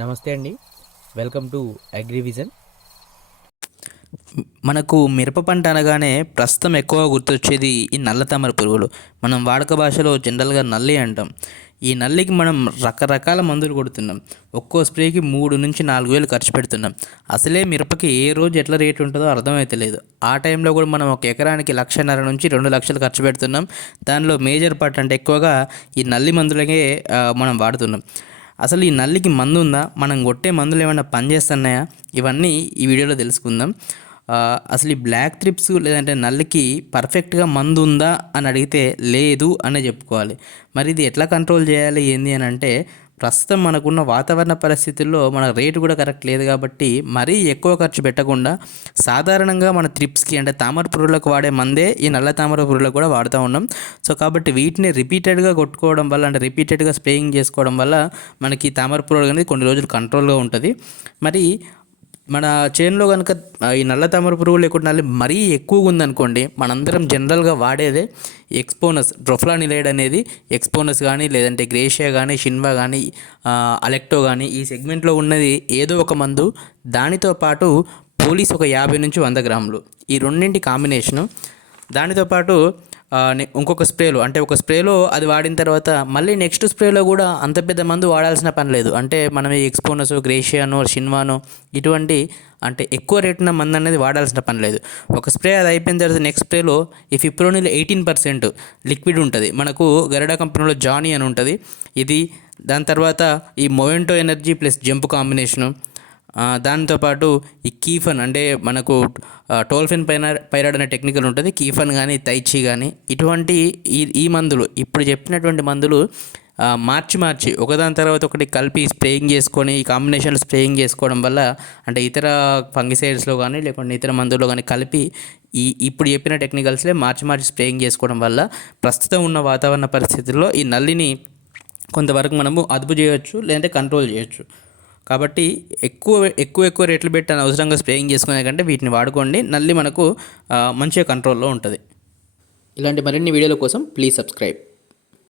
నమస్తే అండి. Welcome to Agrivision. మనకు మిరప పంట అనగానే ప్రస్తుతం ఎక్కువ గుర్తొచ్చేది ఈ నల్ల తామర పురుగులు. మనం వాడక భాషలో జనరల్గా నల్లి అంటాం. ఈ నల్లికి మనం రకరకాల మందులు కొడుతున్నాం. ఒక్కో స్ప్రేకి మూడు నుంచి నాలుగు వేలు ఖర్చు పెడుతున్నాం. అసలే మిరపకి ఏ రోజు ఎట్లా రేటు ఉంటుందో అర్థమవుతలేదు ఆ టైంలో కూడా మనం ఒక ఎకరానికి లక్షన్నర నుంచి రెండు లక్షలు ఖర్చు పెడుతున్నాం. దానిలో మేజర్ పార్ట్ అంటే ఎక్కువగా ఈ నల్లి మందులకే మనం వాడుతున్నాం. అసలు ఈ నల్లికి మందు ఉందా? మనం కొట్టే మందులు ఏమైనా పనిచేస్తున్నాయా ఇవన్నీ ఈ వీడియోలో తెలుసుకుందాం. అసలు ఈ బ్లాక్ త్రిప్స్ లేదంటే నల్లికి పర్ఫెక్ట్గా మందు ఉందా అని అడిగితే లేదు అనే చెప్పుకోవాలి. మరి ఇది ఎట్లా కంట్రోల్ చేయాలి? ఏంది అని అంటే ప్రస్తుతం మనకున్న వాతావరణ పరిస్థితుల్లో మన రేటు కూడా కరెక్ట్ లేదు కాబట్టి మరీ ఎక్కువ ఖర్చు పెట్టకుండా సాధారణంగా మన త్రిప్స్కి అంటే తామర పురుగులకు వాడే మందే ఈ నల్ల తామర పురుగులకు కూడా వాడుతూ ఉన్నాం. సో కాబట్టి వీటిని రిపీటెడ్గా కొట్టుకోవడం వల్ల అంటే రిపీటెడ్గా స్ప్రేయింగ్ చేసుకోవడం వల్ల మనకి తామర పురుగు అనేది కొన్ని రోజులు కంట్రోల్గా ఉంటుంది. మరి మన చేనులో కనుక ఈ నల్ల తామర పురుగు లేకుండా మరీ ఎక్కువగా ఉందనుకోండి మనందరం జనరల్గా వాడేదే ఎక్స్పోనస్ డ్రొఫ్లానిలైడ్ అనేది ఎక్స్పోనస్ కానీ లేదంటే గ్రేషియా కానీ షిన్వా కానీ అలెక్టో కానీ ఈ సెగ్మెంట్లో ఉన్నది ఏదో ఒక మందు దానితో పాటు పోలీస్ ఒక యాభై నుంచి వంద గ్రాములు. ఈ రెండింటి కాంబినేషను దానితో పాటు ఇంకొక స్ప్రేలో అంటే ఒక స్ప్రేలో అది వాడిన తర్వాత మళ్ళీ నెక్స్ట్ స్ప్రేలో కూడా అంత పెద్ద మందు వాడాల్సిన పని లేదు. అంటే మనం ఈ ఎక్స్పోనస్ గ్రేషియానో షిన్వానో ఇటువంటి అంటే ఎక్కువ రేటున్న మందు అనేది వాడాల్సిన పని లేదు. ఒక స్ప్రే అది అయిపోయిన తర్వాత నెక్స్ట్ స్ప్రేలో ఈ ఫిప్రోనిల్ ఎయిటీన్ పర్సెంట్ లిక్విడ్ ఉంటుంది. మనకు గరడా కంపెనీలో జానీ అని ఉంటుంది. ఇది దాని తర్వాత ఈ Movento energy plus jump combination దాంతోపాటు ఈ కీఫన్ అంటే మనకు టోల్ఫిన్ పైన పైరాడ్ అనే టెక్నికల్ ఉంటుంది. కీఫన్ కానీ తైచి కానీ ఇటువంటి ఈ ఈ మందులు ఇప్పుడు చెప్పినటువంటి మందులు మార్చి మార్చి ఒకదాని తర్వాత ఒకటి కలిపి స్ప్రేయింగ్ చేసుకొని ఈ కాంబినేషన్లు స్ప్రేయింగ్ చేసుకోవడం వల్ల అంటే ఇతర ఫంగిసైడ్స్లో కానీ లేకుంటే ఇతర మందుల్లో కానీ కలిపి ఈ ఇప్పుడు చెప్పిన టెక్నికల్స్లే మార్చి మార్చి స్ప్రేయింగ్ చేసుకోవడం వల్ల ప్రస్తుతం ఉన్న వాతావరణ పరిస్థితుల్లో ఈ నల్లిని కొంతవరకు మనము అదుపు చేయవచ్చు లేదంటే కంట్రోల్ చేయొచ్చు. కాబట్టి ఎక్కువ ఎక్కువ ఎక్కువ రేట్లు పెట్టి అనవసరంగా స్ప్రేయింగ్ చేసుకునే కంటే వీటిని వాడుకోండి. నల్లి మనకు మంచిగా కంట్రోల్లో ఉంటుంది. ఇలాంటి మరిన్ని వీడియోల కోసం ప్లీజ్ సబ్స్క్రైబ్